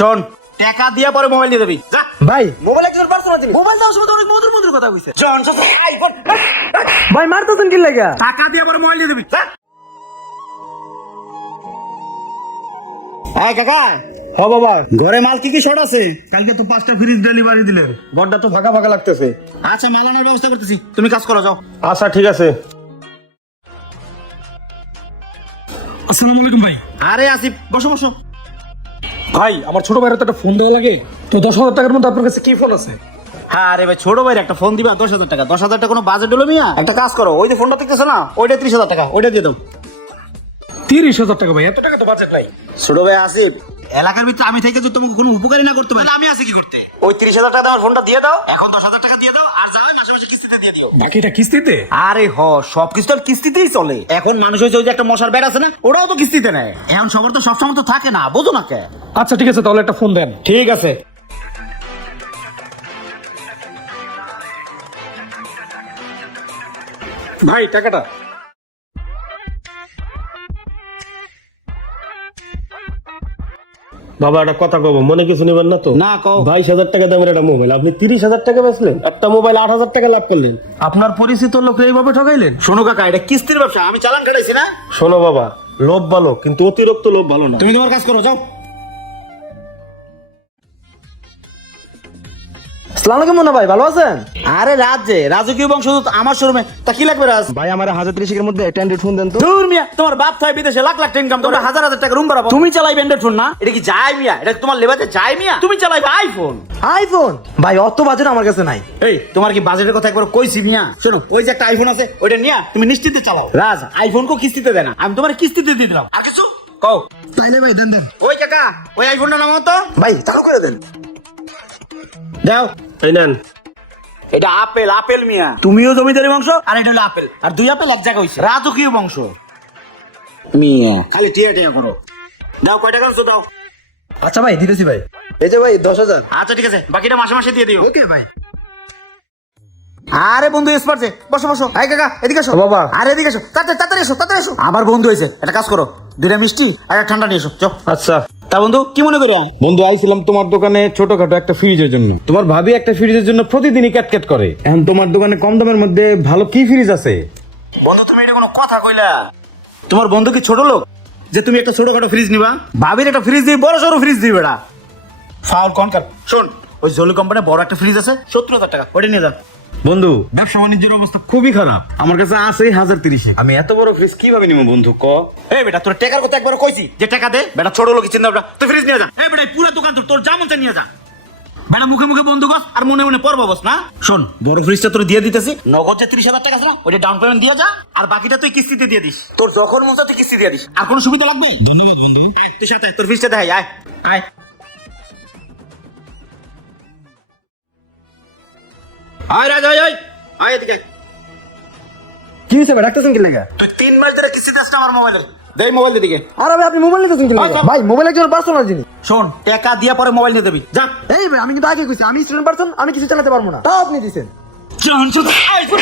শোন, টাকা দিয়া পরে মোবাইল দিয়ে দিবি। যা ভাই মোবাইল একজন পার্সোনাল জিনিস, মোবাইল দেওয়ার সময় তো অনেক মধুর মধুর কথা কইছে। জন আইফোন, ভাই মারতেছেন কি লাগা? টাকা দিয়া পরে মোবাইল দিয়ে দিবি। যা। এই কাকা, হ বাবা, ঘরে মাল কি কি শর্ট আছে? কালকে তো 5টা ফ্রিজ ডেলিভারি দিলে, ঘরটা তো ফাঁকা ফাঁকা লাগতেছে। আচ্ছা মাল আনার ব্যবস্থা করতেছি, তুমি কাজ করো, যাও। আচ্ছা ঠিক আছে। আসসালামু আলাইকুম ভাই। আরে আসিফ, বসো বসো। ভাই আমার ছোট ভাইয়ের তো একটা ফোন দেওয়া লাগে, তো 10,000 টাকার মধ্যে আপনার কাছে কি ফোন আছে? হ্যাঁ আরে ভাই, ছোট ভাইয়ের একটা ফোন দিবা 10,000 টাকা। 10,000 টাকা কোনো বাজেট হলো মিয়া? একটা কাজ করো, ওই যে ফোনটা দেখতেছো না, ওইটা 30,000 টাকা, ওইটা দিয়ে দাও। 30,000 টাকা ভাই, এত টাকা তো বাজেট নাই। ছোট ভাই আসিফ, এলাকার ভিতরে আমি থেকে যদি তোমাকে কোনো উপকারই না করতে পারি, আমি আছি কি করতে? ওই 30,000 টাকা আমার ফোনটা দিয়ে দাও, এখন 10,000 টাকা দিয়ে দাও, আর যাও মাসে মাসে কিস্তিতে দিয়ে দিও। বাকিটা কিস্তিতে? আরে সবকিছু তো আর কিস্তিতেই চলে। এখন মানুষ হয়েছে ওই যে একটা মশার ব্যাট আছে না, ওটাও তো কিস্তিতে নেয়। এখন সবার তো সবসময় তো থাকে না, বোঝো না কে? আচ্ছা ঠিক আছে, তাহলে একটা ফোন দেন। ঠিক আছে। ভাই টাকাটা। বাবা একটা কথা কব, মনে কিছু নেবেন না তো? না কও। 22,000 টাকা দামের একটা মোবাইল আপনি 30,000 টাকা বেচলেন, একটা মোবাইল 8,000 টাকা লাভ করলেন। আপনার পরিচিত লোক এইভাবে ঠকাইলেন? শোনো কাকা, এটা কিস্তির ব্যবসা, আমি চালান কাটাইছি না। শোনো বাবা, লোভ ভালো কিন্তু অতিরিক্ত লোভ ভালো না। তুমি তোমার কাজ করো, যাও। আসসালামু আলাইকুম মুন্না ভাই, ভালো আছেন? আরে রাজকীয় বংশদূত আমার শোরুমে, তা কি লাগবে রাজ? ভাই আমার 1030 এর মধ্যে একটা অ্যান্ড্রয়েড ফোন দেন তো। দূর মিয়া, তোমার বাপ থাকে বিদেশে লাখ লাখ ইনকাম, তোমরা হাজার হাজার টাকা রুম ভাড়া পাও। তুমি চালাইবে অ্যান্ড্রয়েড ফোন না? এটা কি যায় মিয়া? এটা কি তোমার লেবাতে যায় মিয়া? তুমি চালাইবে আইফোন। আইফোন? ভাই অত বাজেট আমার কাছে নাই। এই তোমার কি বাজেটের কথা একবার কইছি মিয়া? শোনো, ওই যে একটা আইফোন আছে, ওইটা নিয়া তুমি নিশ্চিন্তে চালাও। রাজ আইফোন কো কিস্তিতে দেয় না, আমি তোমার কিস্তিতে দিয়ে দিলাম। আর কিছু কও? তাইলে ভাই দেন দেন। ওই কাকা, ওই আইফোনটা নামাও তো। ভাই চালু করে দেন। দাও। এই নেন। এটা আপেল মিয়া, তুমিও জমিদারি বংশ, আর এটা হলো আপেল, আর দুই আপেল এক জায়গা হইছে, রাজকীয় বংশ মিয়া। খালি টিয়া টিয়া করো। দাও, কয় টাকা আছে দাও। আচ্ছা ভাই দিতেছি ভাই। এই যে ভাই 10,000। আচ্ছা ঠিক আছে, বাকিটা মাসে মাসে দিয়ে দিও। ওকে ভাই। আরে বন্ধু এসপারছে, বসো বসো। আই কাকা এদিকে এসো। বাবা। আরে এদিকে এসো, তাড়াতাড়ি এসো, তাড়াতাড়ি এসো। আমার বন্ধু হয়েছে, একটা কাজ করো, দুইটা মিষ্টি আর একটা ঠান্ডা নিয়ে এসো, চল। আচ্ছা তা বন্ধু কি মনে করো? বন্ধু আইছিলাম তোমার দোকানে ছোটখাটো একটা ফ্রিজের জন্য। তোমার ভাবি একটা ফ্রিজের জন্য প্রতিদিনই ক্যাটক্যাট করে। এখন তোমার দোকানে কম দামের মধ্যে ভালো কি ফ্রিজ আছে? বন্ধু তুমি এটা কোনো কথা কইলা? তোমার বন্ধু কি ছোট লোক যে তুমি একটা ছোটখাটো ফ্রিজ নিবা? ভাবির একটা ফ্রিজ দিই, বড় সড়ো ফ্রিজ দিই বেটা। ফাউল কনকার। শোন, ওই জলি কোম্পানির বড় একটা ফ্রিজ আছে, 70,000 টাকা, ওটা নিয়ে যান। বন্ধু ব্যবসা বাণিজ্যের অবস্থা খুবই খারাপ, আমার কাছে আছে 1,030। আমি এত বড় ফ্রিজ কিভাবে নিব বন্ধু ক? এই বেটা, তোর টাকার কথা একবার কইছি যে টাকা দে। বেটা ছোট লোক চিন্তা বেটা, তুই ফ্রিজ নিয়ে যা। এই বেটা পুরো দোকান তোর যেমন চাই নিয়ে যা। বেটা মুখে মুখে বন্ধু বস আর মনে মনে পড়বো বস না। শোন, বড় ফ্রিজটা তোর দিয়ে দিতেছি, নগদ যে 30,000 টাকা আছে না, ওটা ডাউন পেমেন্ট দিয়ে যা, আর বাকিটা তুই কিস্তিতে দিয়ে দিস। তোর যখন মন চায় তুই কিস্তি দিয়ে দিস। আর কোনো সুবিধা লাগবে? ধন্যবাদ বন্ধু। আয় তুই সাথে, তোর ফ্রিজটা দেখাই, আয় আয়। আয় রাজ, আয় আয় আয় এদিকে। কি হইছে ভাই, ডাকতেছেন কি লাগা? তুই 3 মাস ধরে কিস্তি দিস না আমার মোবাইলের। দেই মোবাইল দিকে। আরে ভাই আপনি মোবাইল নিতেছেন কি লাগা? আচ্ছা। ভাই মোবাইল একজন পার্সোনাল জিনিস। শোন, টাকা দিয়া পরে মোবাইল নিয়ে দেবি, যা। এই ভাই আমি কিন্তু আগে কইছি আমি স্টুডেন্ট পারসন, আমি কিছু চালাতে পারবো না, তাও আপনি দিছেন। জান শুধু আইফোন।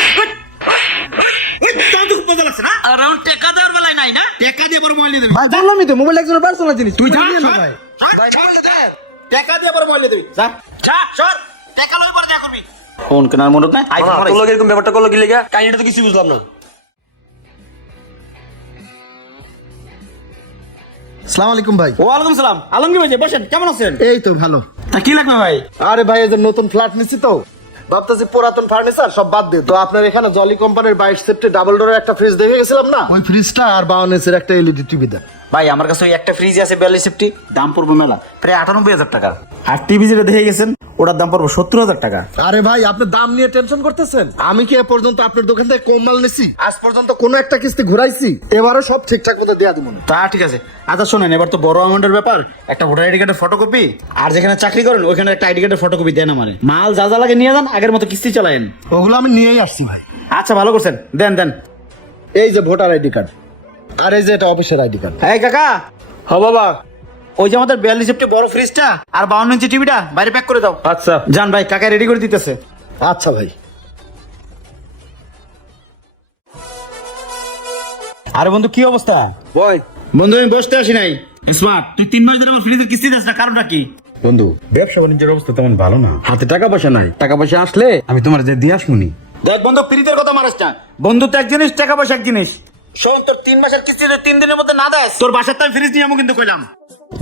ওই তো মজা লাগছে না? আর এখন টাকা দেওয়ার বেলায় নাই না, টাকা দিয়ে পরে মোবাইল নিয়ে দেবি। ভাই বললামই তো মোবাইল একজন পার্সোনাল জিনিস। তুই যা, নিয়েন না সর, ভাই। সর, ভাই, সর, মোবাইলটা দেন। টাকা দিয়ে পরে মোবাইল নিয়ে দেবি, যা যা সর। টাকা লই পরে দেখা করবি। ফোন কেনার মনত নাই, আইফোন মামা, মারাইছিস। তোর লগে এরকম ব্যাপারটা করলো কি লাগা? কাহিনীটা তো কিছু বুঝলাম না। আসসালামু আলাইকুম ভাই। ওয়ালাইকুম সালাম। আলমগীর ভাই, বসেন, কেমন আছেন? এই তো ভালো। তা কি লাগবে ভাই? আরে ভাই এই যে নতুন ফ্ল্যাট নিছি তো, ভাবতেছি পুরাতন ফার্নিচার সব বাদ দিয়ে তো আপনার এখানে জলি কোম্পানির 22 সেফটি ডাবল ডোরের একটা ফ্রিজ দেখে গেছিলাম না, ওই ফ্রিজটা আর 52 ইঞ্চের একটা এলইডি টিভি দেন। ভাই আমার কাছে ওই একটা ফ্রিজ আছে 42 দাম পড়বে মেলা প্রায় 98,000 টাকা। আর টিভি যেটা দেখে গেছেন ওটার দাম পড়বে 70,000 টাকা। আরে ভাই আপনি দাম নিয়ে টেনশন করতেছেন, আমি কি এ পর্যন্ত আপনার দোকান থেকে কম মাল নিছি? আজ পর্যন্ত কোনো একটা কিস্তি ঘুরাইছি? এবারে সব ঠিকঠাক মতো দেয়া দেবো না। তা ঠিক আছে। আচ্ছা শোনেন, এবার তো বড় অ্যামাউন্টের ব্যাপার, একটা ভোটার আইডি কার্ডের ফটোকপি, আর যেখানে চাকরি করেন ওইখানে একটা আইডি কার্ডের ফটোকপি দেন আমারে। মাল যা যা লাগে নিয়ে যান, আগের মতো কিস্তি চালায়েন। ওগুলো আমি নিয়েই আসছি ভাই। আচ্ছা ভালো করছেন, দেন দেন। এই যে ভোটার আইডি কার্ড, আর এই যে এটা অফিসের আইডি কার্ড। এই কাকা, হ বাবা। ওই যে আমাদের 42 সেফটি বড় ফ্রিজটা আর 52 ইঞ্চি টিভিটা বাইরে প্যাক করে দাও। আচ্ছা যান ভাই, কাকা রেডি করে দিতেছে। আচ্ছা ভাই। আরে বন্ধু কি অবস্থা? বই বন্ধু আমি বসতে আসি নাই। স্মার্ট, তুই 3 মাস ধরে আমার ফ্রিজের কিস্তি দিস না, কারণটা কি? বন্ধু ব্যবসা বাণিজ্যের অবস্থা তেমন ভালো না, হাতে টাকা পয়সা নাই, টাকা পয়সা আসলে আমি তোমার যে দিয়ে আসমুনি। দেখ বন্ধু, প্রীতের কথা মারাস না। বন্ধুত্ব এক জিনিস, টাকা পয়সা এক জিনিস। শোন, তোর 3 মাসের কিস্তি 3 দিনের মধ্যে না দেয়, তোর বাসার তাই ফ্রিজ নিয়ে আমি কিন্তু কইলাম।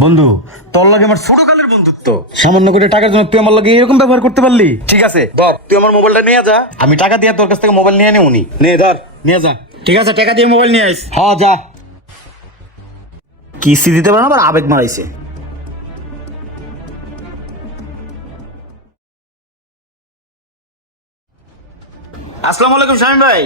বন্ধু তোর লাগে আমার ছোটকালের বন্ধুত্ব, সামান্য করে টাকার জন্য তুই আমার লাগে এরকম ব্যবহার করতে পারলি? ঠিক আছে ধর, তুই আমার মোবাইলটা নিয়ে যা, আমি টাকা দিয়ে তোর কাছ থেকে মোবাইল নিয়ে নেউনি। নে ধর, নিয়ে যা। ঠিক আছে, টাকা দিয়ে মোবাইল নিয়ে আইস। হ্যাঁ যা। কিস্তি দিতে পারে না, আবার আবেগ মারাইছে। আসসালামু আলাইকুম শামীম ভাই।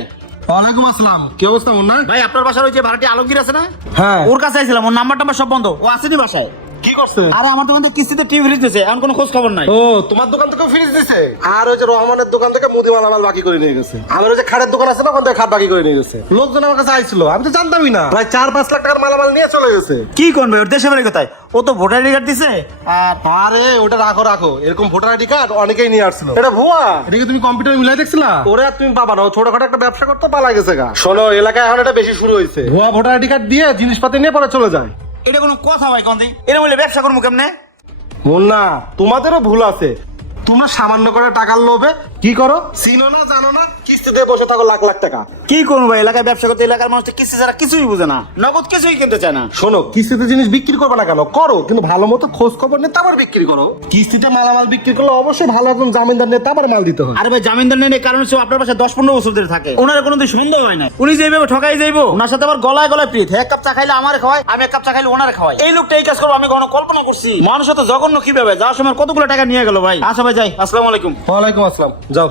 ওয়ালাইকুম আসসালাম। কি অবস্থা মুন্না? ভাই আপনার বাসার ওই যে ভাড়াটি আলমগীর আছে না, হ্যাঁ। ওর কাছে আইছিলাম। ওর নাম্বার টাম্বার সব বন্ধ, ও আসেনি বাসায়। কি করছে? আরে আমার দোকান থেকে কিস্তিতে টিভি ফ্রিজ দিয়েছে, এখন কোনো খোঁজ খবর নাই। ও, তোমার দোকান থেকে ফ্রিজ দিছে? আর ওই যে রহমানের দোকান থেকে মুদি মালামাল বাকি করে নিয়ে গেছে। আমার ওই যে খাটের দোকান আছে না, ওখান থেকে খাট বাকি করে নিয়ে গেছে। লোকজন আমার কাছে আইছিল, আমি তো জানতামই না। প্রায় 4-5 লাখ টাকার মালামাল নিয়ে চলে গেছে। কি করবে, ওর দেশে বাড়ি কোথায়? ও তো ভোটার আইডি কার্ড দিছে। আর আরে ওটা রাখো রাখো, এরকম ভোটার আইডি কার্ড অনেকেই নিয়ে আসছিল। এটা ভুয়া। এটাকে তুমি কম্পিউটারে মিলাই দেখছিলা? ওরে আর তুমি পাবা না, ও ছোটখাটো একটা ব্যবসা করতে পালা গেছে গা। শোনো, এলাকায় এখন এটা বেশি শুরু হয়েছে। ভুয়া ভোটার আইডি কার্ড দিয়ে জিনিসপাতি নিয়ে পরে চলে যায়। এটা কোনো কথা ভাই? কন্দি এটা বলে ব্যবসা করবো কেমনে? মুন্না, তোমাদেরও ভুল আছে। তোমরা সামান্য করে টাকার লোভে কি করো চিনো না, জানো না, কিস্তি দিয়ে বসে থাকো লাখ লাখ টাকা। কি করবো ভাই, এলাকায় ব্যবসা করতে এলাকার মানুষ তো কিস্তি ছাড়া কিছুই বুঝে না, নগদ কিছুই কিনতে চায় না। শোনো, কিস্তিতে জিনিস বিক্রি করবে না কেন, করো, কিন্তু ভালো মতো খোঁজ খবর নিয়ে তারপর বিক্রি করো। কিস্তিতে মালামাল বিক্রি করলে অবশ্যই ভালো একজন জামিনদার নিয়ে তারপর মাল দিতে হয়। আরে ভাই, জামিনদার নেই, কারণ হচ্ছে আপনার পাশে 10-15 বছর ধরে থাকে, ওনার কোনোদিন সন্দেহ হয় না। উনি যেভাবে ঠকাই যাইবো, ওনার সাথে আবার গলায় গলায় প্রীত। এক কাপ চা খাইলে আমারে খাওয়ায়, আমি 1 কাপ চা খাইলে ওনারে খাওয়াই। এই লোকটা এই কাজ করবো আমি কখনো কল্পনা করছি? মানুষ তো জঘন্য কিভাবে, যাওয়ার সময় কতগুলো টাকা নিয়ে গেল ভাই। আচ্ছা ভাই যাই, আসসালামু আলাইকুম। ওয়ালাইকুম আসসালাম, যাও।